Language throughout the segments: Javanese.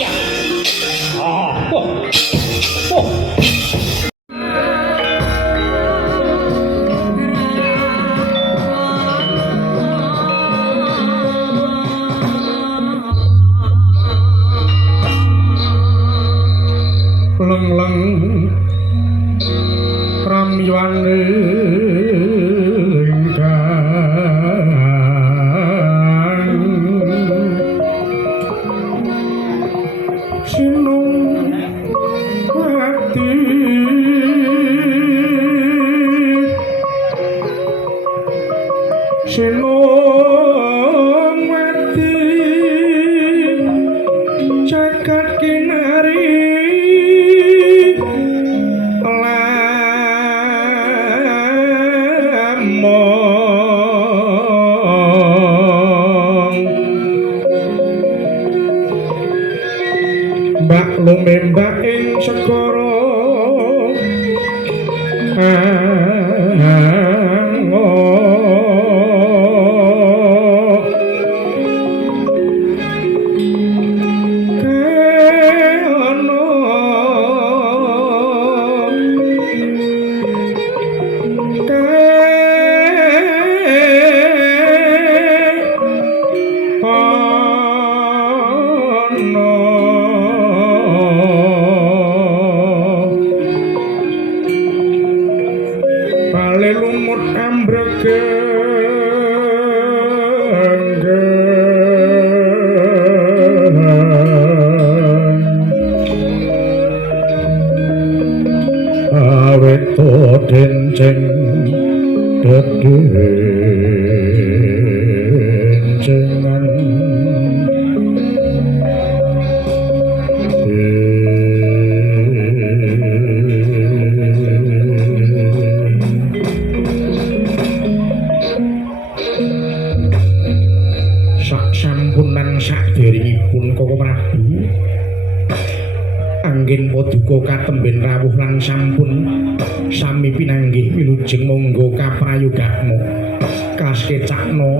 呀！啊！leng-leng ramyuan ingkang sinung ati sinung ati jagat kinari mbak lumembak ing segara lumut ambregengan awet to denceng dedencengan sampunan sakderengipun Koko Prabu anggen paduka katemben rawuh lan sampun sami pinanggih wilujeng monggo kaprayogakna kaskecakna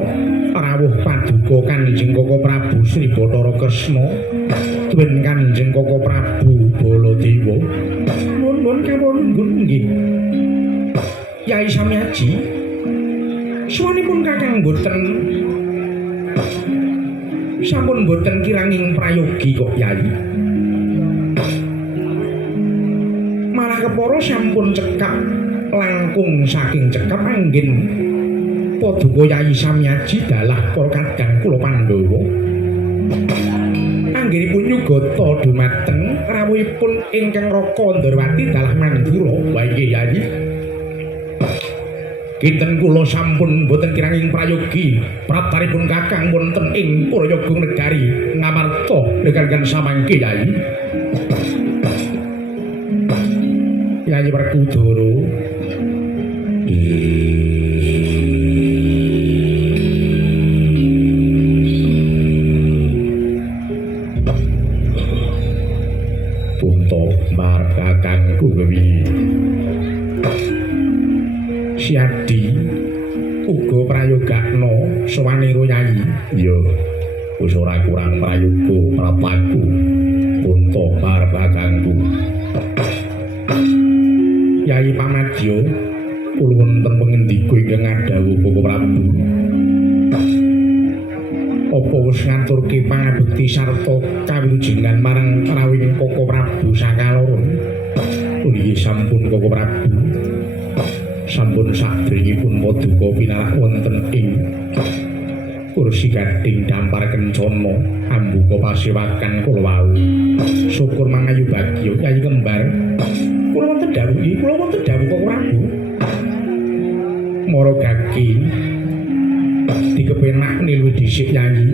rawuh paduka Kanjeng Koko Prabu Sri Bathara Kresna tuwin Kanjeng Koko Prabu Baladewa nuwun kawulunggun nggih Yai Samyaji suwanipun kakang boten sampun boten kiranging prayogi kok Yai malah kepara sampun cekap langkung saking cekap anggen paduka Yai Samyaji dalah para kadang kula Pandhawa anggenipun nyugata dumateng rawuhipun ingkang Raka Ndrawati dalah Mandura wae Yai kinten kula sampun boten kiranging prayogi prataripun kakang wonten ing Prayaga Negari ngamarta dekan samangke Yai Yai Werkudara punta marep kakangku kewi Siadi uga prayogakna sawanira Yai ya wis ora kurang prayoga prataku punta marep kakangku Yai Pamadya kula wonten pangendika ingkang ngadhawuh Koko Prabu apa wis ngaturke pangabekti sarta kawilujengan marang rawuhing Koko Prabu sakaloron nggih sampun Koko Prabu sampun sadèrèngipun paduka pinalak wonten ing kursi gading dampar kencana ambuka pasewakan kula wau syukur mangayu bagya Yai Kembar kula wonten dawuh Koko Prabu mara gage dikepenak nilu dhisik Yai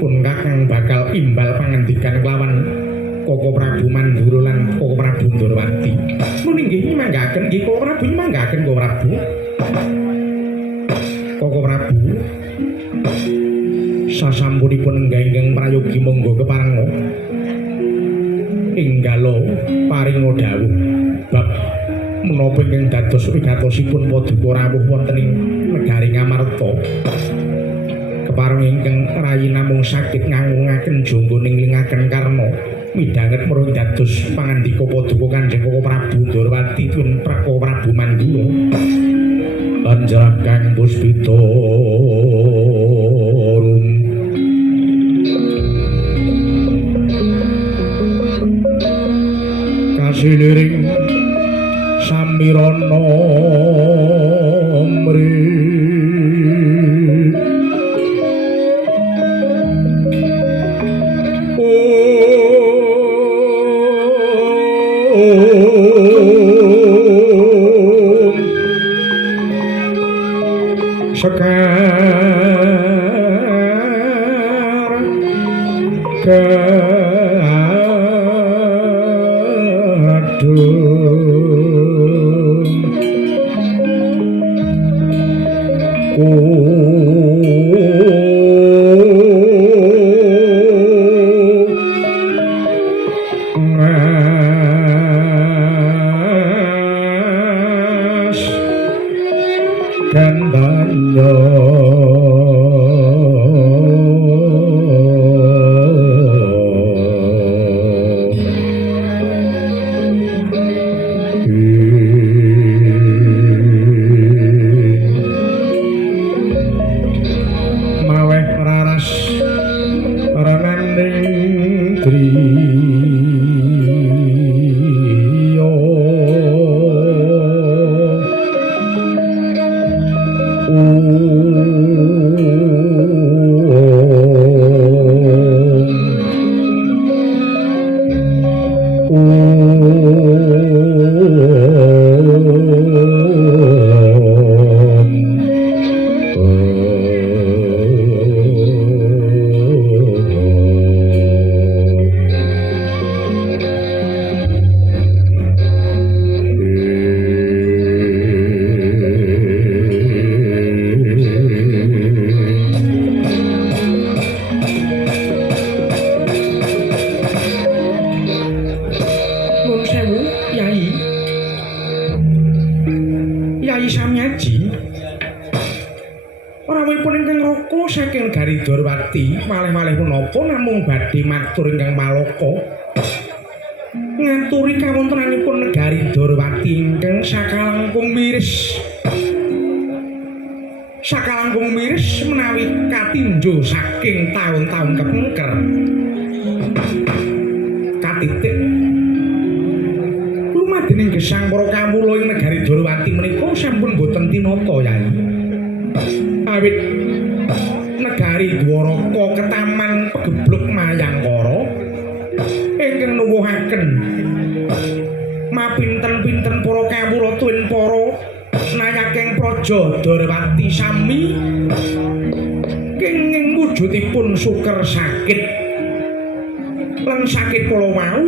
pun kakang bakal imbal pangandikan kelawan Koko Prabu Mandura lan Koko Prabu Ndrawati. Nggih nggih manggaken nggih Koko Prabu manggaken Koko Prabu. Koko Prabu sasampunipun enggah-enggah prayogi monggo keparenga enggalo paringa dawuh bab menapa ingkang dados wigatosipun paduka rawuh wonten ing negari Ngamarta kepareng ingkang rayi namung saged junggo ninglingaken karna midhanget meruh dados pangandika paduka Kanjeng Koko Prabu Ndorowati tuwin Koko Prabu Mandura anjrak kang puspita kasiliring samirana mri sekar malih-malih punapa namung badhe matur ingkang malaka ngaturi kawontenanipun negari Ndorowati ingkang sakalangkung miris menawi katinju saking taun-taun kepengker katitik lumadening gesang para kawula ing negari Ndorowati menika sampun boten tinata Yai awit negari Dwaraka ketaman pegebluk Mayangkara ingkang nuwuhaken mapinten-pinten para kawula tuwin para nayaking praja Ndorowati sami kenging wujudipun suker sakit lan sakit kala wau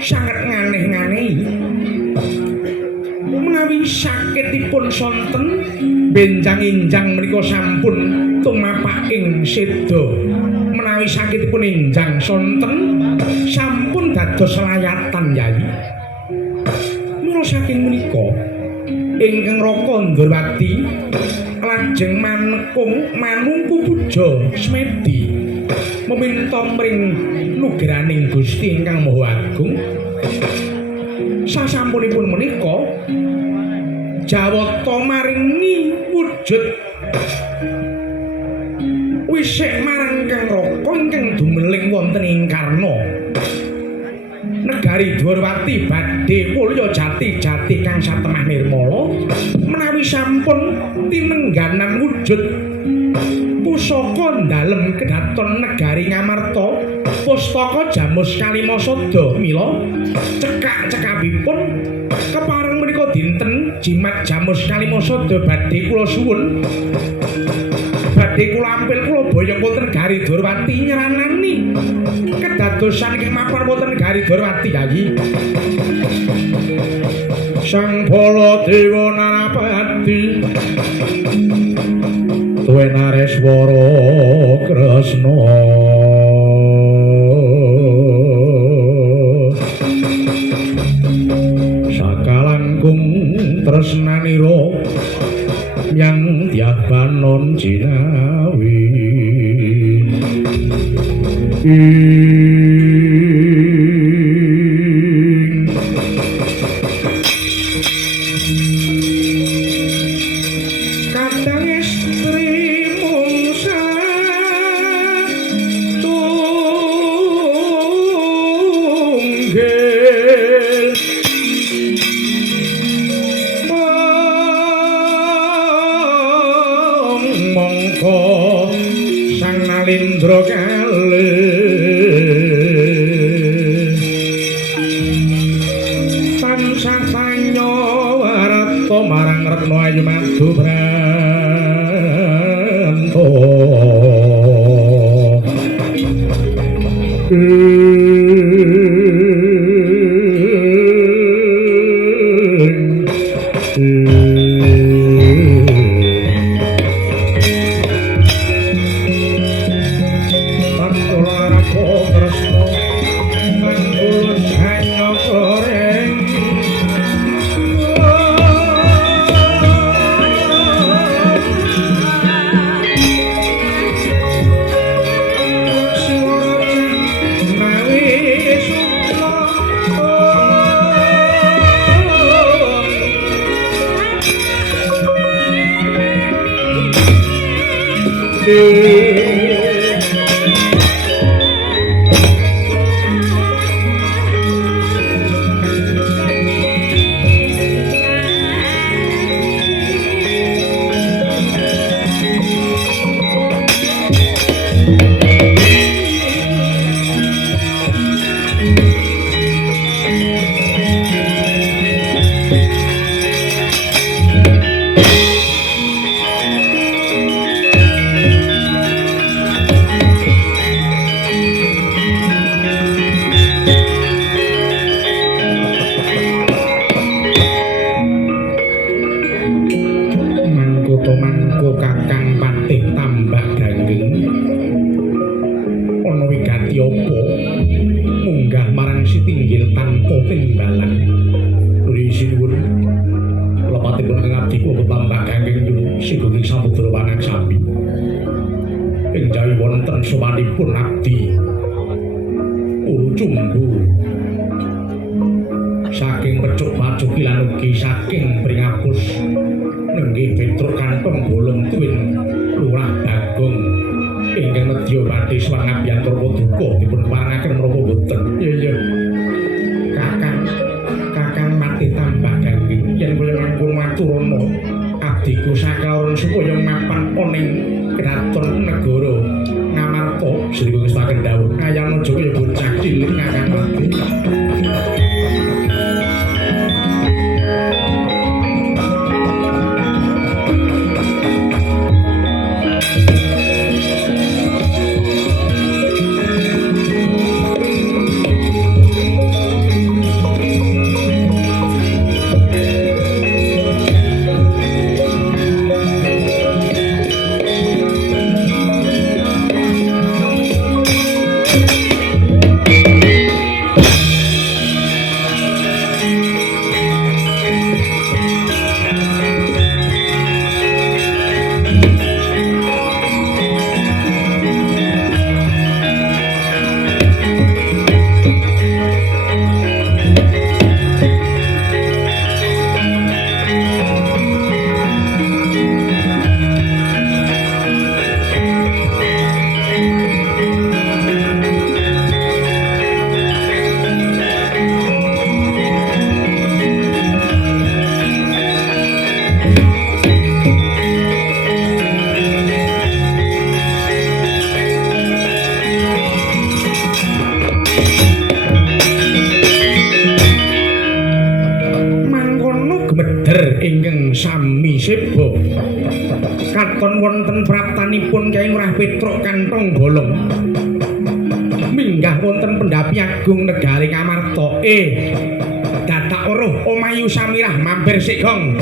sanget nganeh-nganehi menawi sakitipun sonten benjang-injang menika sampun tumapak ing seda menawi sakitipun injang sonten sampun dados layatan Yai mula saking menika ingkang Raka Ndorowati lajeng manungku puja smedi meminta mring nugraning Gusti ingkang Maha Agung sasampunipun menika Jawata maringi wujud wisik marang Kang Raka ingkang dumeling wonten ing Karna negari Dwarwati badhe mulya jati-jati kang satemah nirmala menawi sampun tinengganan wujud pusaka dalem kedaton negari Ngamarta pustaka Jamus Kalimasada mila cekak-cekapipun kepareng menika dinten Jimat Jamus Kalimasada badhe kula suwun badhe kula ampil kula boyong wonten negari Dwarwati nyeranani kedadosan ing mapan wonten negari Dwarwati Yayi Sang Baladewa Narapati Tuwe Nareswara Kresna sakalangkung tresnanira yang tiap banon jinawi Kadang istri mungsa tunggil mongko sang nalindra kalih tansah panyo warta marang Retna Ayu Madu Branto mangko Kakang Patih Tambak Ganggeng ana wigati apa munggah marang Sitinggil tanpa timbalan nuli sinuwun lepatipun ngabdi kula Tambak Ganggeng sugeng samudra wanang sami ing jawi wonten sowanipun abdi Ucumbu saking pecuk pacuki lan ugi saking Bringapus nenggih Petruk Kantong Bolong Tuwin Lurah Bagong ingkang nedya badhe swangabyantur paduka dipun parangaken menapa boten. Iya Kakang Patih Tambak Ganggeng yen kula mangkon maturana abdiku sakalon supaya mapan oning kraton negara Ngamarta sriku ngestaken dawuh kayana aja kaya bocah cilik Kakang Patih. Ingkang sami seba katon wonten praptanipun Kyai Murah Petruk Kantong Bolong minggah wonten Pendhapi Agung Negari Ngamarta dadak weruh Omayu Samirah mampir sik Gong.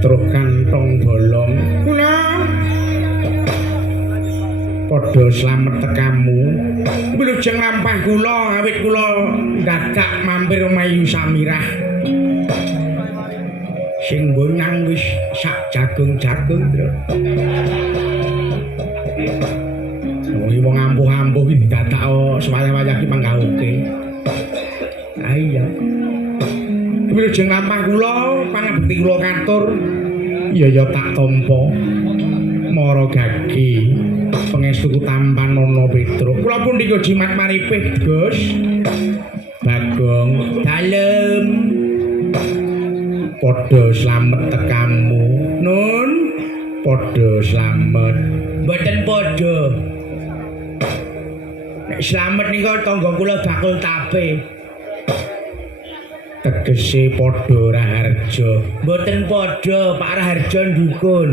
Petruk kantong bolong. Kula padha slamet tekamu. Wilujeng lampah kula awit kula dadak mampir omahe Samirah. Sing bonang wis sak jagung-jagung, Tru. Wong ampuh-ampuh iki dadak swaya-waya ki manggaoke. Ah iya. Wilujeng lampah kula pangabekti kula katur. Ya tak tampa. Mara gagi pangestuku tampan ana Petruk. Kula pun dika jimat maripih, Gus. Bagong dalem. Padha slamet tekamu. Nun, padha slamet. Mboten padha. Nek slamet nika tangga kula bakul tape. Tegese padha Raharja. Mboten padha, Pak Raharja ndukun.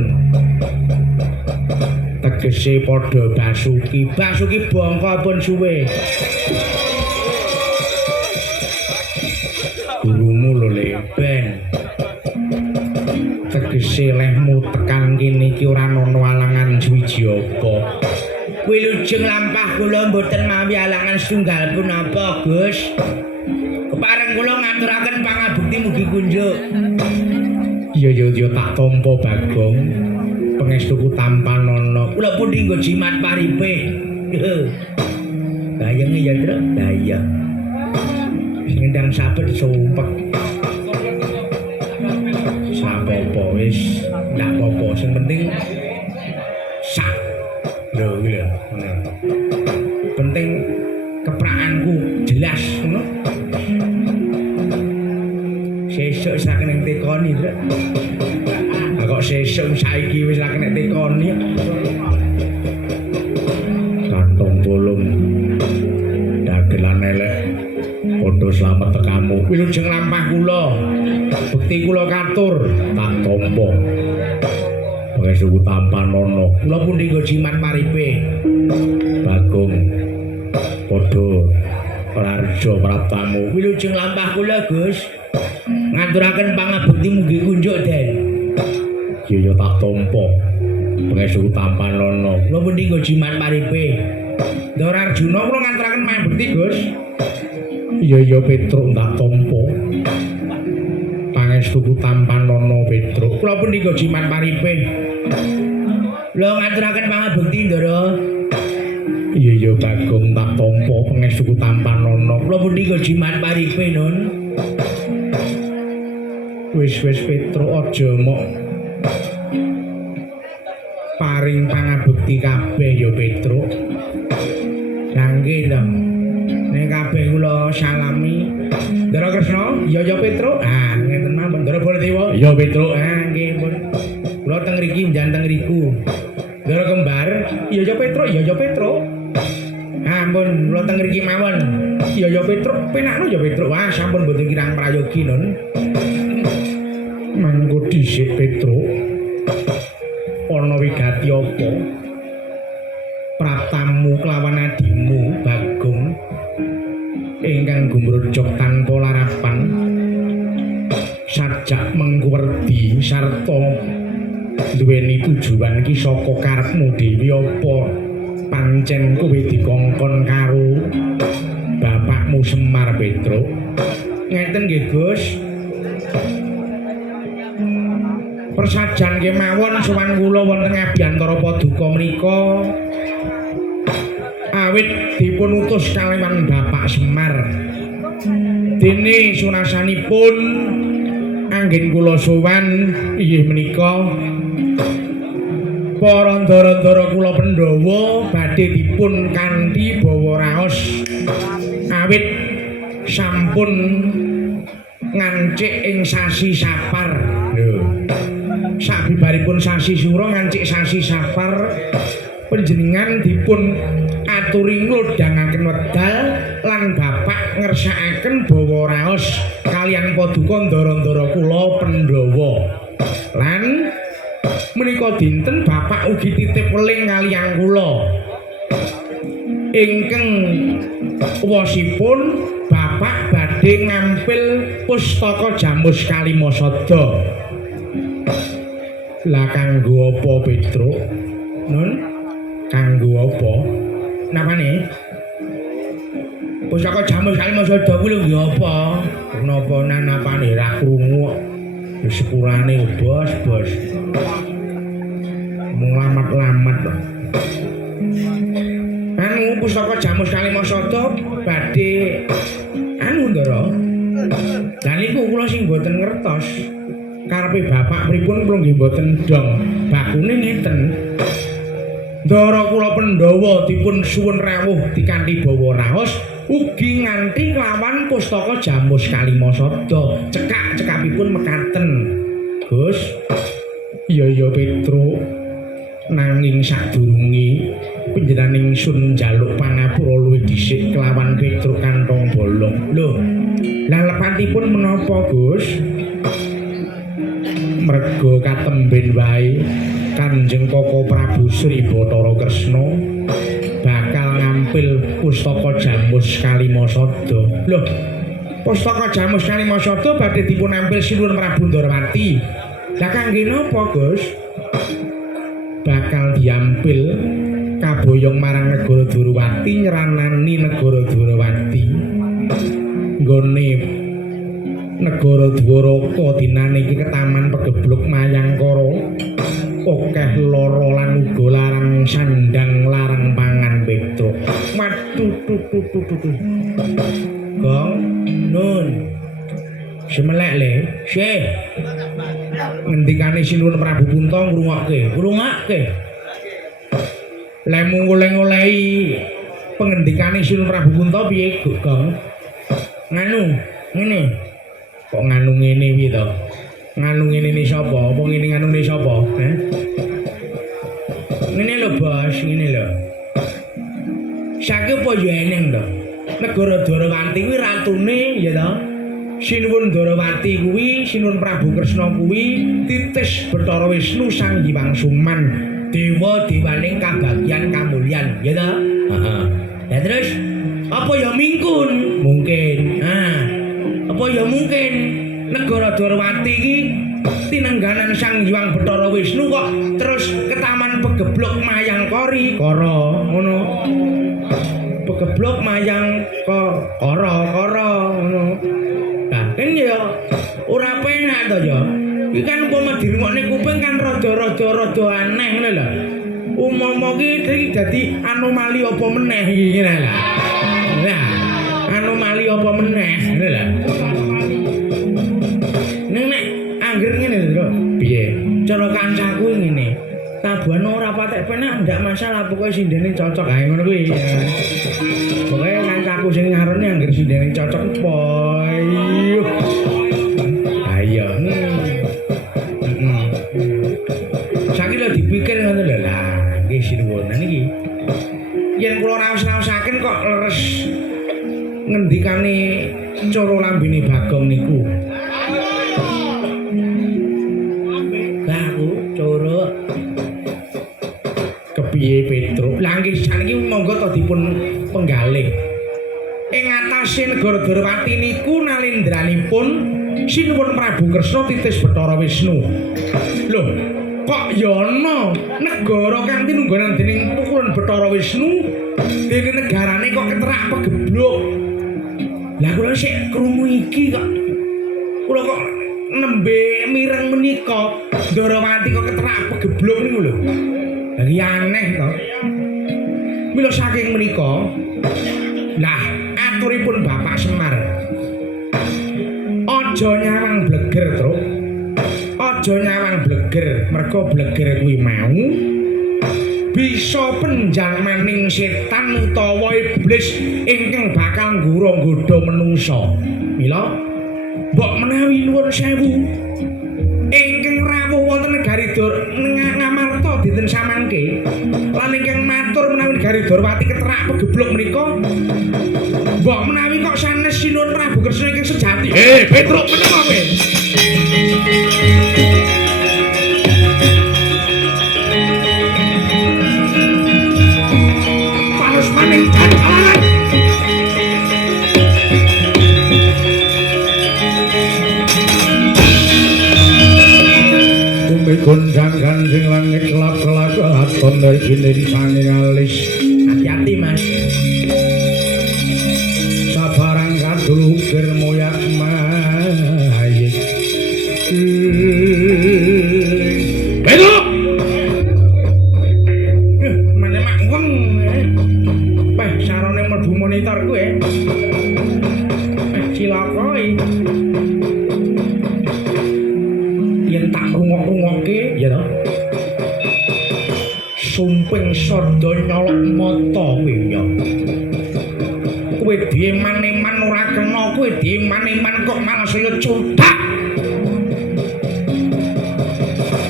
Tegese padha Basuki. Basuki bangka pun suwe. Gurumu lho Ben. Tegese lehmu tekan kene iki ora ana alangan suwiji apa. Wilujeng lampah kula mboten mawi alangan setunggal pun apa, Gus. Kepareng kula ngaturaken pangabekti mugi kunjuk. Iya tak tampa Bagong. Pangestuku tampan ana. Kula pun dinggo jimat paripe. Bayenge ya, Tru. Bayang. Sing ndang sapet sumpek. Apa wis ndak apa-apa sing penting sak lho iki lho penting keprakanku jelas ngono sesuk sak ning tekoni kok sesuk saiki wis ra kena tekoni kantong bolong dagelan elek padha slamet tekamu wilujeng lampah kula bekti kula katur tak tampa pangestuku tampan ana kula pun dinggo jimat paripe Bagong padha Raharja praptamu wilujeng lampah kula Gus ngaturaken pangabekti mugi kunjuk Den ya tak tampa pangestuku tampan ana kula pun dinggo jimat paripe Ndara Arjuna kula ngaturaken pangabekti Gus iya Petruk tak tampa pangestuku tampan ana Petruk kula pun dinggo jimat paripe lho ngaturaken pangabekti Ndara iya Bagong tak tampa pangestuku tampan ana kula pun dinggo jimat paripe Nun wis Petruk aja mok paring pangabekti kabeh ya Petruk nggih lho nek kabeh kula salami Ndara Kresna ya Petruk ngeten mawon Ndara Baladewa ya Petruk nggih pun kula teng mriki njanten riku Ndara Kembar ya Petruk ampun kula teng mriki mawon ya Petruk penakno ya Petruk sampun mboten kirang prayogi Nun mangko dhisik Petruk ana wigati apa praptamu kelawan adimu Bagong ingkang gumrujug tanpa larapan sajak mengkuwerdi sarta duweni tujuan ki saka karepmu dhewe apa pancen kowe dikongkon karo bapakmu Semar Petruk ngeten nggih Gus persajan kemawon sowan kula wonten ngabiyantara paduka menika awit dipun utus kaliyan Bapak Semar dene sunasanipun anggen kula sowan inggih menika para ndara-ndara kula Pandhawa badhe dipun kanthi bawa raos awit sampun ngancik ing sasi Sapar lho sabibaripun sasi Sura ngancik sasi Sapar panjenengan dipun aturi nglodhangaken wedal lan bapak ngersakaken bawa raos kaliyan paduka ndara-ndara kula Pandhawa lan menika dinten bapak ugi titip weling kaliyan kula ingkang wasipun bapak badhe ngampil pustaka Jamus Kalimasada Lah kanggo apa Petruk? Nun? Kanggo apa? Napane? Pusaka jamus Kalimasada kuwi lho apa? Kenapa nanapane ra krungu? Wis sepurane bos. Mulamat-lamat. Anu pusaka jamus Kalimasada badhe anu Ndara. Lah niku kula sing mboten ngertos. Karepe bapak pripun kula nggih mboten dong. Bakune ngeten. Ndara kula Pandhawa dipun suwun rawuh dikanthi bawa raos ugi nganti kelawan pustaka jamus Kalimasada. Cekak-cekapipun mekaten. Gus. Iya Petruk. Nanging sadurunge panjenengan ingsun njaluk pangapura luwih dhisik kelawan Petruk kantong bolong. Lho, lah lepatipun menapa, Gus? Merga katemben wae Kanjeng Koko Prabu Sri Bathara Kresna bakal ngampil pustaka jamus Kalimasada. Lho, pustaka jamus Kalimasada badhe dipun ampil Sinuwun Prabu Ndarawati. Lah kangge napa, Gus? Bakal diampil kaboyong marang negara Durawati nyranani negara Durawati nggone negara Dwaraka dinane iki ketaman pegebluk Mayangkara akeh lara lan uga larang sandang larang pangan Petruk. Waduh Gong Nun semelek le Syekh ngendikane Sinuwun Prabu Punta ngrungokke lemu oleh-olehi pengendikane Sinuwun Prabu Punta piye Gong nganu ngene kok nganu ngene piye to nganu ngene ni sapa apa ngene nganu ni sapa ngene lho Bos ngene lho saiki apa yo eneng to negara Dwarawati kuwi ratune ya to Sinuwun Ndarawati kuwi Sinuwun Prabu Kresna kuwi titis Bathara Wisnu Sang Hyang Suman dewa dewaning kabagyan kamulyan ya ta heeh lah terus apa ya mingkun mungkin apa ya mungkin negara Dwarawati iki tinengganan Sang Hyang Bathara Wisnu kok terus ke taman pegeblok Mayangkari kara ngono pegeblok Mayang kara ngono. Nah, kan ya ora penak to ya. Iki kan umpama dirungokne kuping kan rada aneh ngono lho. Umpama iki dadi anomali apa meneh iki ngene lho. Nah, anomali apa meneh ngene lho. Nek angger ngene lho, piye? Cara kancaku ngene. Tabuhan ora patek penak ndak masalah pokoke sindene cocok ae ngono kuwi. Pokoke kancaku sing ngarone anggere sindene cocok poy. Ayo. Saiki lho dipikir ngono lho lah, nggih sinuwun niki. Yen kula raos-raosaken kok leres ngendikane cara lambene Bagong niku. Aku cara kepiye Petruk? Lah nggih saniki monggo to dipun penggalih. Ing atase negara Dwarawati niku nalindranipun Sinuwun Prabu Kresna titis Bathara Wisnu. Lho, kok ya ana negara kang tinungganan dening pukulan Bathara Wisnu dene negarane kok keterak pegeblok. Lah kula sik krungu iki kok kula kok nembe mireng menika Dwarawati kok keterak pegeblok niku lho. Dari aneh to. Mila saking menika lah aturipun Bapak Semar. Aja nyawang bleger, Truk. Aja nyawang bleger, merga bleger kuwi mau bisa penjang maning setan utawa iblis ingkang bakal nggura nggodha menungsa. Mila mbok menawi nuwun sewu ingkang rawuh wonten negari Ngamarta dinten samangke lan ingkang matur menawi negari Dwarawati keterak pegeblok menika mbok menawi kok sanes Sinuwun Prabu Kresna ingkang sejati. Petruk meneng kowe. Panos maning jangan. gonjang ganjing langit kelap-kelap aton dari gini sanging alis. Hati-hati mas. Sabarang kadulukir moyak mayit. Bedok! Mana mak weng. Peh sarone mlebu monitor gue. Cilakoi. Yen tak rungok-rungokke ya to. Sumping sada nyolok mata kowe ya. Kowe dieman-eman ora kena, kowe dieman-eman kok malah saya cuntak.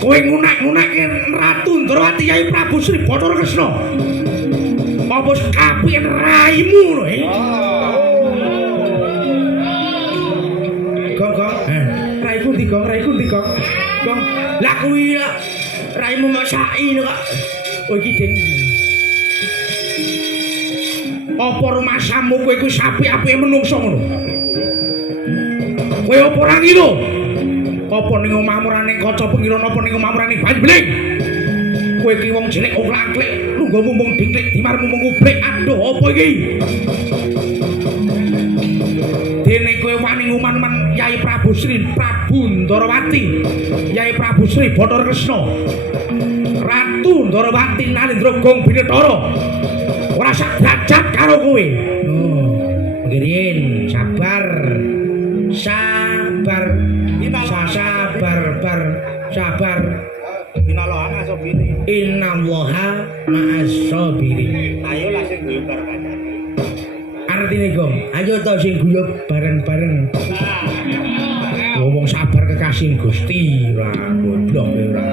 Kowe ngunak-ngunakke Ratu Ndrawati Yai Prabu Sri Bathara Kresna. Apa kapiyen raimu lho, Raiku ndi, Gong? Gong, lah kuwi raimu masaki lho kok. Oh iki, Ding. Apa rumasamu kowe kuwi sapi-apike menungso ngono? Kowe apa ora ngira? Apa ning omahmu ora ning kaca pengiran apa ning omahmu ora ning Banjbling? Kowe iki wong cilik oklak-klik, lungguh mumpung diklik, dimar mumpung kublek. Aduh, apa iki? Dene kowe wani nguman-uman Yai Prabu Sri Ndrawati, Yai Prabu Sri Bathara Kresna, Ratu Ndrawati Nalendra Gong Binathara. Ora sak derajat karo kowe. Oh, ngirin sabar. Sabar. Innallaha ma'as sabirin. Ayo lah sing guyu bareng. Artine Gong, ayo to sing guyu bareng-bareng. Wong sabar kekasih Gusti, ora goblok ora.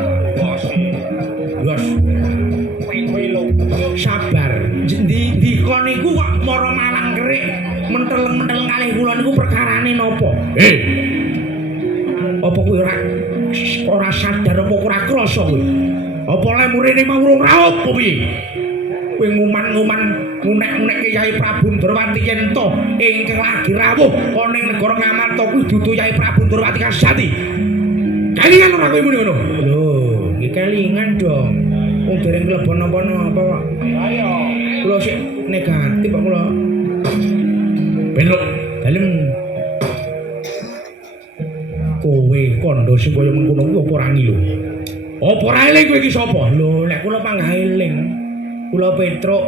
Los. Sabar. Di kon niku kok mara malang kerik, menteleng-menteleng kalih kula niku perkarane napa? Apa kowe ora sadar apa ora krasa kowe? Apa le murine mau urung raup apa piye? Kowe nguman-nguman ngunek-ngunekke Yai Prabu Ndrawati yen to ingkang lagi rawuh ana ning negara Ngamarta kuwi dudu Yai Prabu Ndrawati Kasati. Kelingan ora kowe muni ngono? Lho, iki kelingan dong. Wong dereng mlebon napa-napa apa kok. Ayo. Kula sik negatif kok kula. Belok dalem. Kowe kandha sing kaya mengkono kuwi apa ora ngilu? Apa ora eling kowe iki sapa? Lho, nek kula panggah eling. Kula Petruk.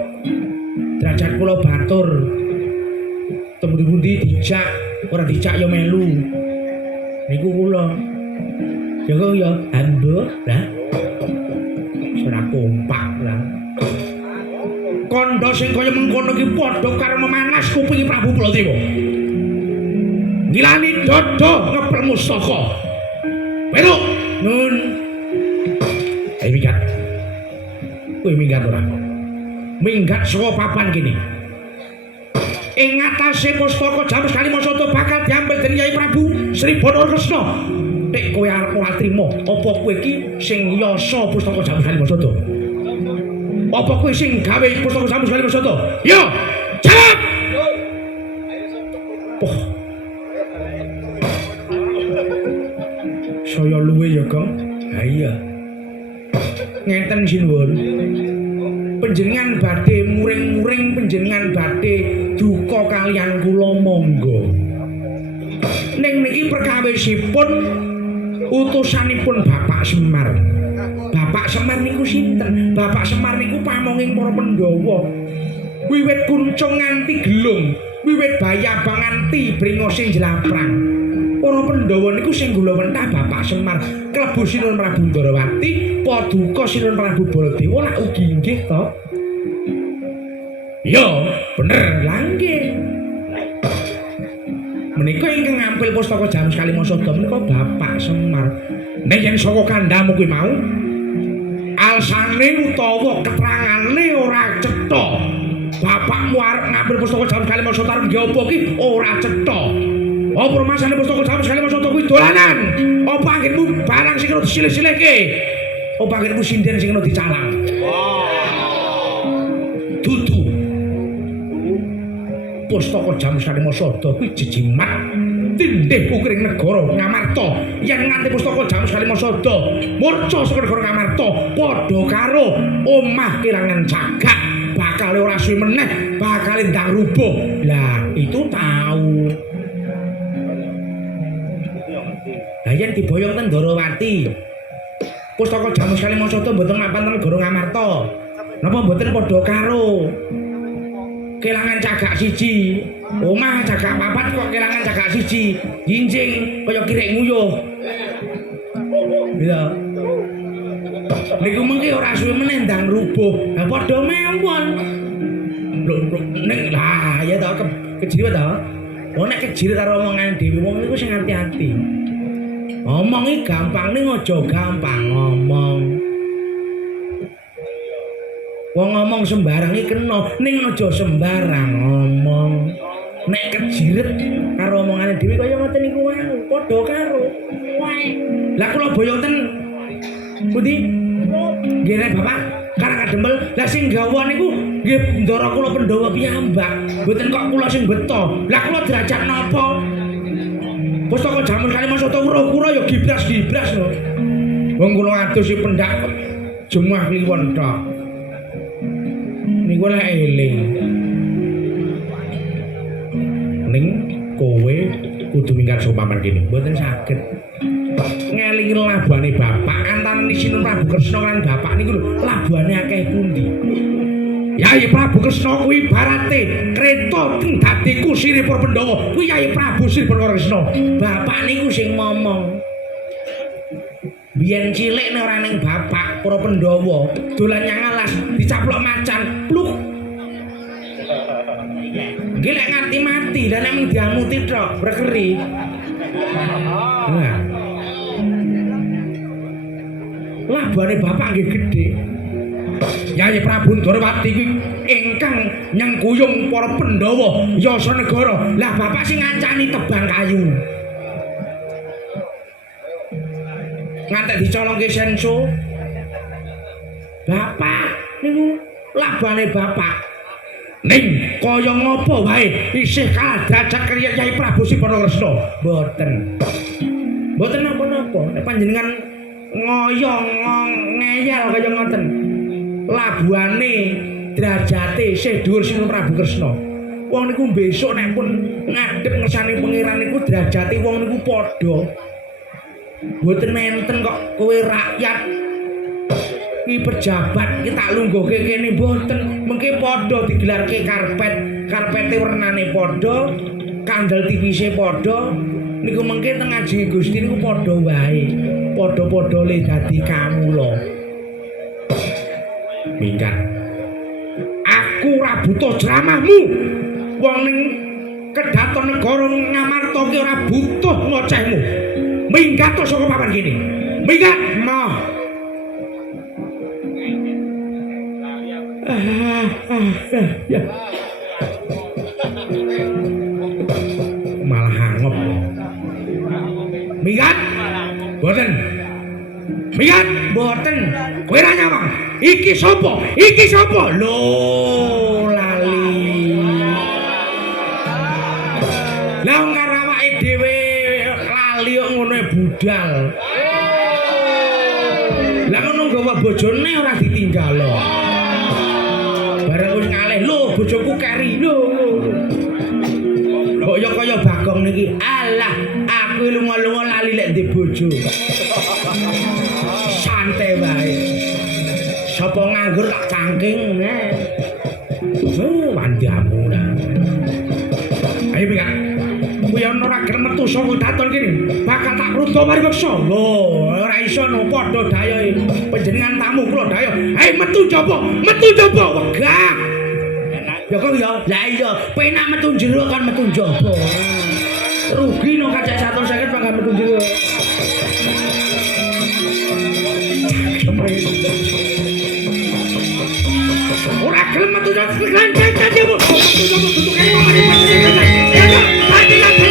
Derajat kula batur. Tembundi-bundi dijak, ora dijak ya melu. Niku kula. Ya kok ya ambo lah. Ora kompak lah. Kandha sing kaya mengkono iki padha karo memanas kupingi Prabu Baladewa. Ngilani dodo ngepel mustaka. Pero nun. Ayo minggat. Kowe minggat ora? Minggat saka papan kene. Ing atase pustaka Jamus Kalimasada bakal diambil dening Yai Prabu Sri Bathara Kresna. Nek kowe arep ora trima, apa kowe iki sing yasa pustaka Jamus Kalimasada? Apa kowe sing gawe pustaka Jamus Kalimasada? Yo, jawab. Oh. Saya luwe ya, Kang. Ha iya. Ngenten sinuwun. Panjenengan badhe muring-muring, panjenengan badhe duka kalian kula monggo. Ning niki perkawisipun utusanipun Bapak Semar. Bapak Semar niku sinten? Bapak Semar niku pamonging para Pandhawa. Wiwit kuncung nganti gelung, wiwit bayabang nganti bringosing jelaprang. Para Pandhawa niku sing gulawentah Bapak Semar, klebu Sinuwun Prabu Ndrawati, paduka Sinuwun Prabu Baladewa lak ugi inggih to. Iya, bener lah nggih. Menika ingkang ngampil pustaka Jamus Kalimasada menika Bapak Semar. Nek yen saka kandhamu kuwi mau alsane utawa keterangane ora cetha. Bapakmu arep ngambil pustaka Jamus Kalimasada arep nggih apa ki ora cetha. Apa masane pustaka Jamus Kalimasada kuwi dolanan? Apa anggenmu barang sing kena disilih-silihke? Apa anggenmu sinden sing kena dicalang? Dudu. Pustaka Jamus Kalimasada kuwi jejimat tindih ukring negara Ngamarta yen nganti pustaka Jamus Kalimasada murca saka negara Ngamarta padha karo omah Kilangan Cagak bakal ora suwi meneh bakal ndang rubuh. Lah itu tahu. Lah yen diboyong ten Ndarawati pustaka Jamus Kalimasada mboten mapan ten negara Ngamarta. Napa mboten padha karo Kilangan Cagak siji, omah Cagak papat kok Kilangan Cagak siji, jinjing kaya kirek nguyuh. Iya. Niku mengki ora suwe meneh ndang rubuh. Lah padha mewon. Lho nek lah ya ta kejirit ta. Oh nek kejirit karo omongan dhewe wong niku sing ati-ati. Ngomong iki gampang ning aja gampang ngomong. Wong ngomong sembarang iki kena, ning aja sembarang ngomong. Nek kejiret karo omongane dhewe kaya ngoten niku wae, padha karo wae. Lah kula boyo ten pundi? Nggih nek Bapak Karang Kadempel, lah sing gawa niku nggih Ndara kula Pandhawa piyambak. Mboten kok kula sing beto. Lah kula derajat napa? Pustaka Jamus Kalimasada kura-kura ya gibras-gibras lho. Wong kula adosi pendak jumah kliwon tok. Niku lek eling. Ning kowe kudu minggat sopaman kene. Mboten saged. Ngelingi labuhane bapak antarané Sinun Prabu Kresna lan bapak niku lho, labuhane akeh pundi. Yai Prabu Kresna kuwi ibarate kreta sing dadi kusiripun Pandhawa. Kuwi Yai Prabu Sripurna Kresna. Bapak niku sing momong. Biyen cilik nek ora ning bapak para Pandhawa dolan nyang alas dicaplok macan pluk. Nggih lek nganti mati dan nek mung diamuti tok brekeri. Nah. Labuhane bapak nggih gedhe. Yai Prabu Ndarawati kuwi ingkang nyengkuyung para Pandhawa Yasanegara. Lah bapak sing ngancani tebang kayu. Ngantek dicolongke senso. Bapak niku labuhane bapak. Ning kaya ngopo wae isih kalah derajat karo Yai Prabu Sripurna Kresna. Mboten. Mboten napa-napa. Nek panjenengan ngoyong ngeyel kaya ngoten. Labuhane derajate isih dhuwur Sinun Prabu Kresna. Wong niku besok nek pun ngadhep ngersane pangeran niku derajate wong niku padha. Mboten nenten kok kowe rakyat iki pejabat iki tak lungguhke kene mboten mengke padha digelarke karpete wernane padha kandel tipise padha niku mengke teng ajenge Gusti niku padha wae padha-padha le dadi kamula minggat aku ora butuh ceramahmu wong ning Kedaton Negara Ngamarta ki ora butuh ngocehmu. Minggat to saka papan kene. Minggat moh. Ya. Malah hangop. Minggat. Boten. Minggat boten. Kowe ra nyawang. Iki sapa? Iki sapa? Lho, lali. Lah karo awake dhewe lali kok ngono budal. Lah ngono gawa bojone ora ditinggal. Bareng wis ngalih, lho bojoku keri. Lho. Kok ya kaya Bagong niki. Alah, aku lunga-lunga lali lek ndek bojo. Santai wae. Sapa nganggur tak cangking. Wandamu lah. Ayo piye? Kuwi ana ora gelem metu saka daton kene. Bakal tak rudo mari meksa. Lho, ora iso no padha dayoe. Panjenengan tamu kula dayo. Hei metu njaba, wegah. Ya kok ya. Lah iya, penak metu jero kan metu njaba. Rugi no kacek 150 pangga metu jero. Ora gelem metu njaba kelancan dadi Bu. Metu njaba duduk kene mari panjenengan. Ya, hati-hati.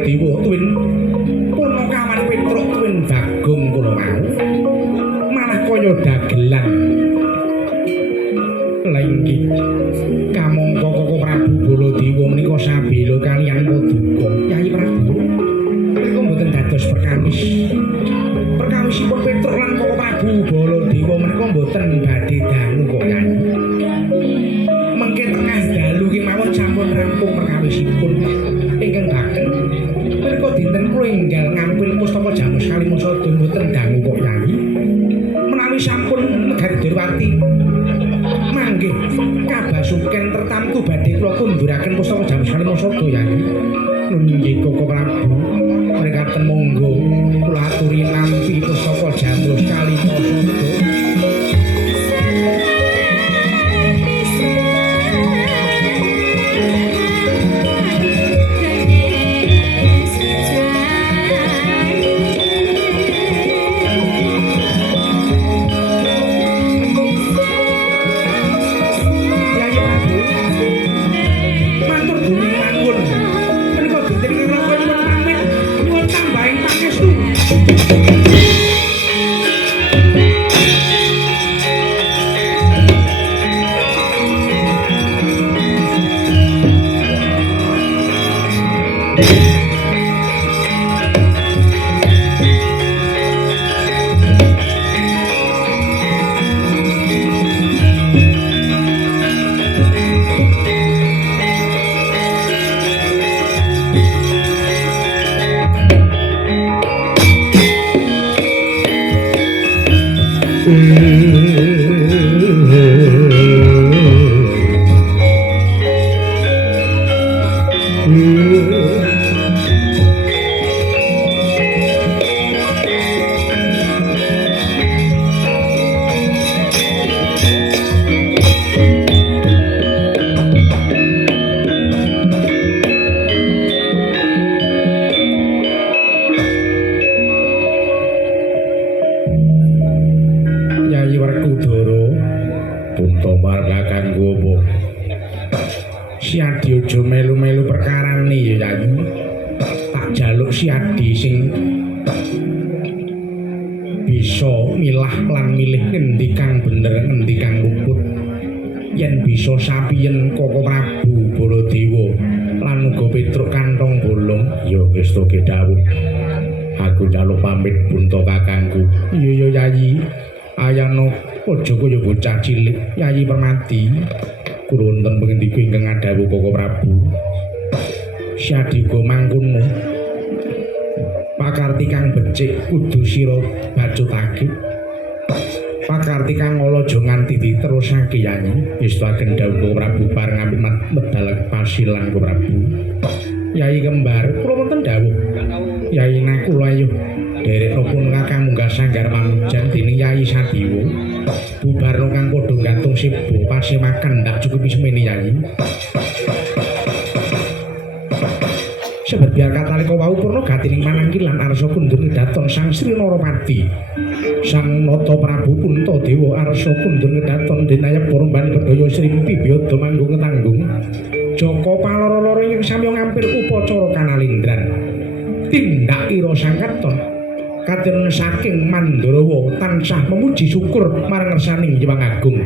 Baladewa tuwin Punakawan Petruk tuwin Bagong kula mau malah kaya dagelan lengki kamangka Koko Prabu Baladewa menika sabela kaliyan Paduka Kyai Prabu menika mboten dados perkawisipun Petruk lan Koko Prabu Baladewa menika mboten badhe dangu kok Kyai mengke tengah dalu kemawon sampun rampung perkawisipun ingkang bageng menika dinten kula enggal ngampil pustaka Jamus Kalimasada mboten dangu kok Kyai menawi sampun Negari Durwati mangke kabasuken tertamtu badhe kula kunduraken pustaka Jamus Kalimasada Kyai nun inggih Koko Prabu mekaten monggo kula aturi nampi pustaka Jamus Kalimasada Siadi aja melu-melu perkarane ya Yayi. Tak jaluk Siadi sing bisa milah lan milih ngendi kang bener ngendi kang luput. Yen bisa sapiyen Koko Prabu Baladewa lan uga Petruk kantong bolong ya wis to dawuh. Aku jaluk pamit bunta kakangku. Iya ya Yayi. Ayana aja kaya bocah cilik Yayi Permati. Kula wonten pengendika ingkang ngadhawuh Koko Prabu. Siadi uga mangkono. Pakarti kang becik kudu sira bacutake. Pakarti kang ala aja nganti diterusake Yayi. Istaken dawuh Koko Prabu pareng ampun medal pasilan Koko Prabu. Yayi kembar, kula wonten dawuh. Yayi nakula ayo derekno pun kakang munggah sanggar pamujan dening Yayi Sadiwa. Bubarno kang padha gantung sibo pasewakan ndak cukup semene Yayi. Sebabiar katalika wau purna gatining manangkilan arsa kundur ngedaton Sang Sri Narapati. Sang Nata Prabu Puntadewa arsa kundur ngedaton denayap poromban bedaya Sri Pibiyada manggung tanggung. Jaka paloro-loro ing samya ngampir upacara kanalindran. Tindak ira sangkaton katon saking Mandarawa tansah memuji syukur marang ngersaning Hyang Agung.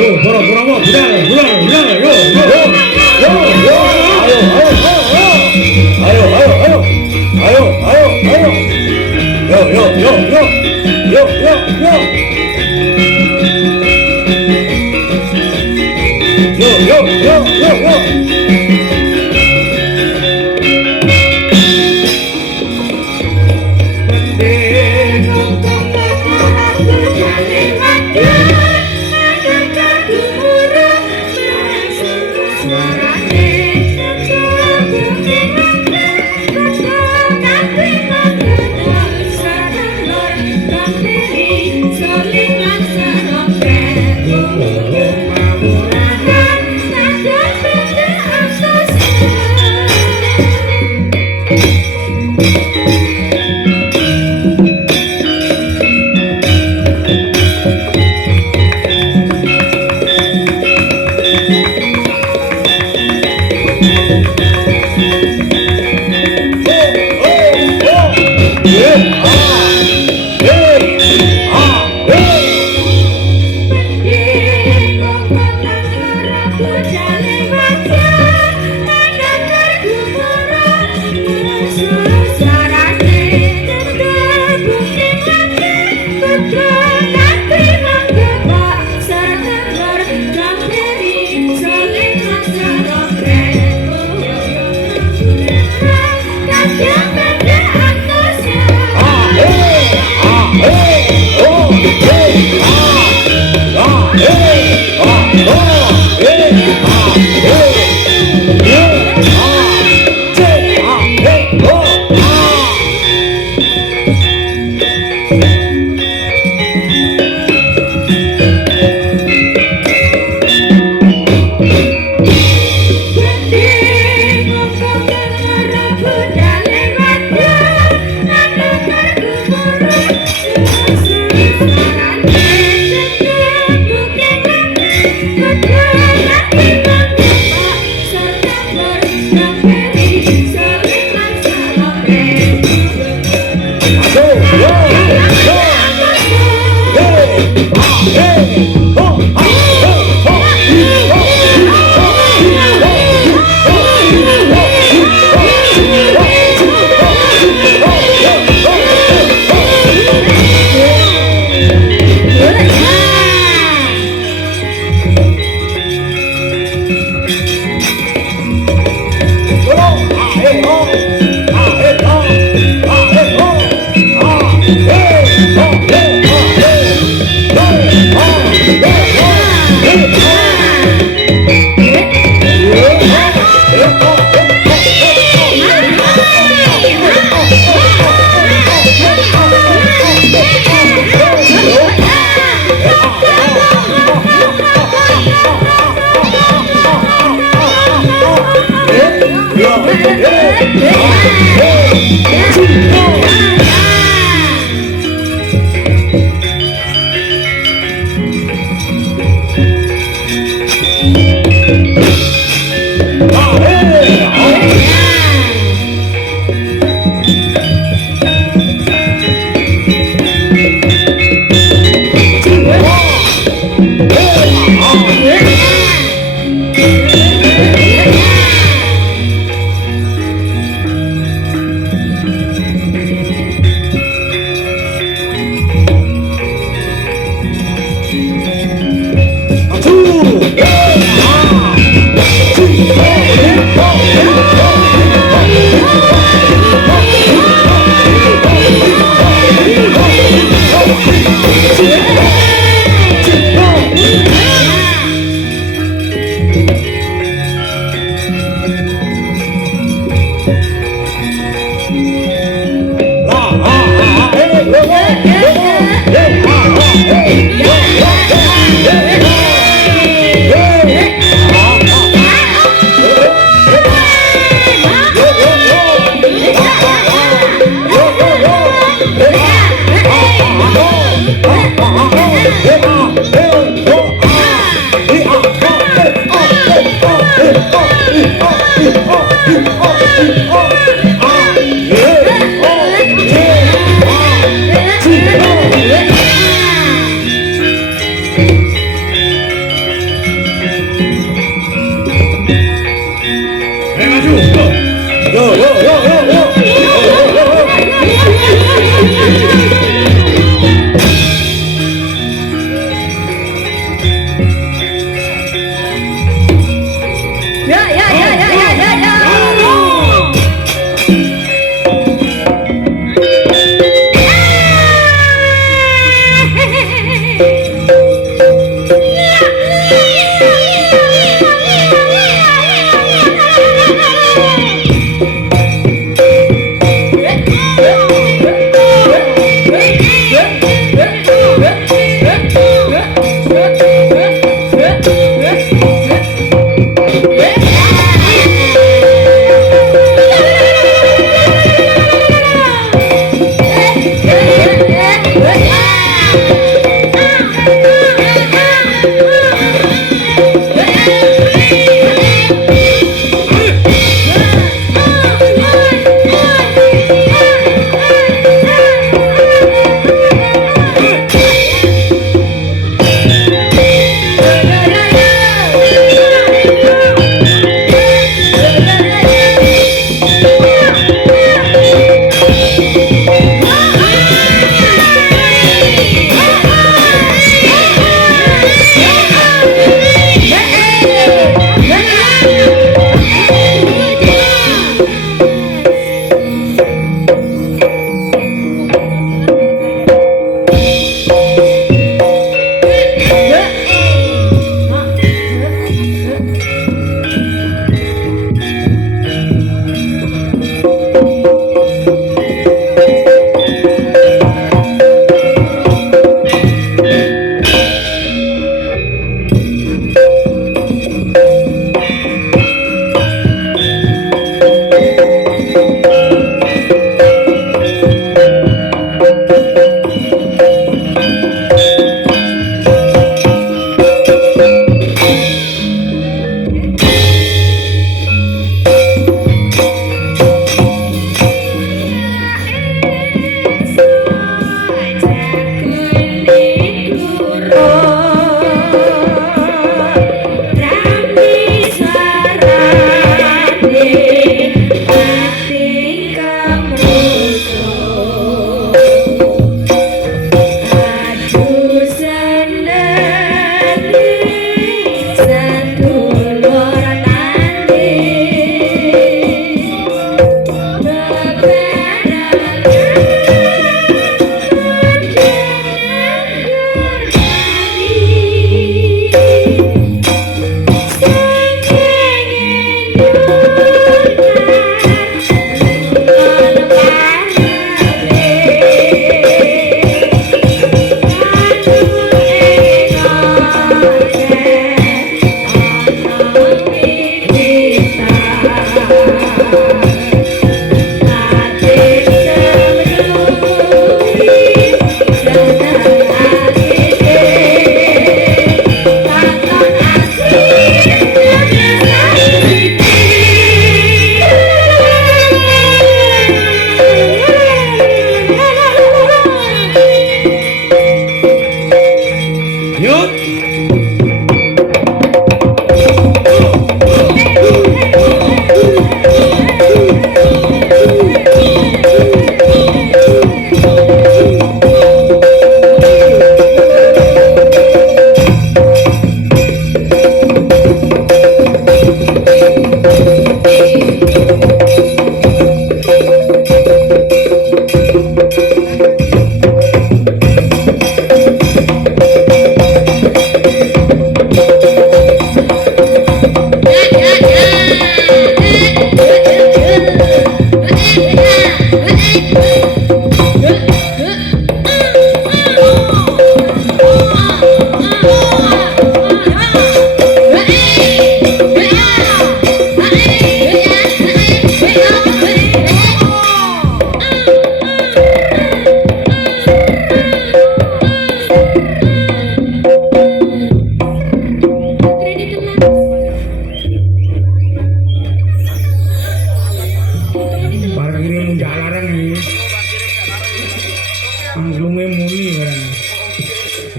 Yo, Boro Kurawa, budal, yo.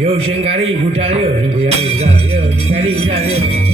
Yo sing kari budal yo, sing budal yo, sing kari budal yo.